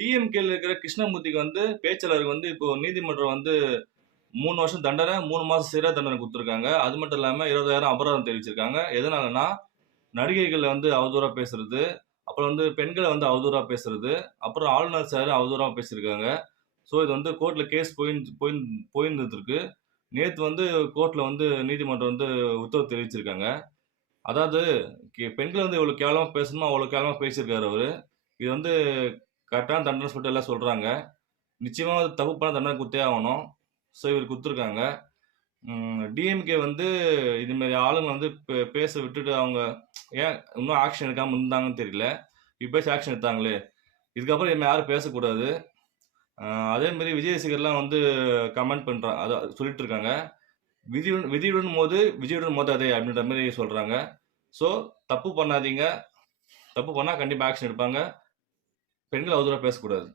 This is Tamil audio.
டிஎம்கேல இருக்கிற கிருஷ்ணமூர்த்திக்கு வந்து பேச்சாளருக்கு வந்து இப்போ நீதிமன்றம் வந்து 3 வருஷம் தண்டனை, 3 மாசம் சிறை தண்டனை குடுத்துருக்காங்க. அது மட்டும் இல்லாம 20,000 அபராதம் தெரிவிச்சிருக்காங்க. எதனாலன்னா, நடிகைகள வந்து அவதூறா பேசுறது, அப்புறம் வந்து பெண்கள வந்து அவதூறா பேசுறது, அப்புறம் ஆளுநர் சார அவதூறா பேசியிருக்காங்க. ஸோ இது வந்து கோர்ட்ல கேஸ் போயிருந்துட்டு இருக்கு. நேத்து வந்து கோர்ட்ல வந்து நீதிமன்றம் வந்து உத்தரவு தெரிவிச்சிருக்காங்க. அதாவது பெண்கள வந்து எவ்வளோ கேவலமா பேசணுமோ, அவ்வளோ கேவலமா பேசியிருக்காரு அவரு. இது வந்து கரெக்டான தண்டனை சொல்லிட்டு எல்லாம் சொல்றாங்க. நிச்சயமா தப்பு பண்ணா தண்டனை குடுத்தே ஆகணும். ஸோ இவருக்கு குடுத்துருக்காங்க. டிஎம்கே வந்து இது மாரி ஆளுங்க வந்து பேச விட்டுட்டு அவங்க ஏன் இன்னும் ஆக்ஷன் எடுக்காம இருந்தாங்கன்னு தெரியல. இப்பயாச்சும் ஆக்ஷன் எடுத்தாங்களே! இதுக்கப்புறம் இனிமே யாரும் பேசக்கூடாது. அதே மாரி விஜய் ரசிகர்லாம் வந்து கமெண்ட் சொல்லிட்டு இருக்காங்க. விதியுடன் மோதாதே! அப்படின்ற மாரி சொல்றாங்க. ஸோ தப்பு பண்ணாதீங்க. தப்பு பண்ணா கண்டிப்பா ஆக்ஷன் எடுப்பாங்க. பெண்கள அவதூறா பேசக்கூடாது.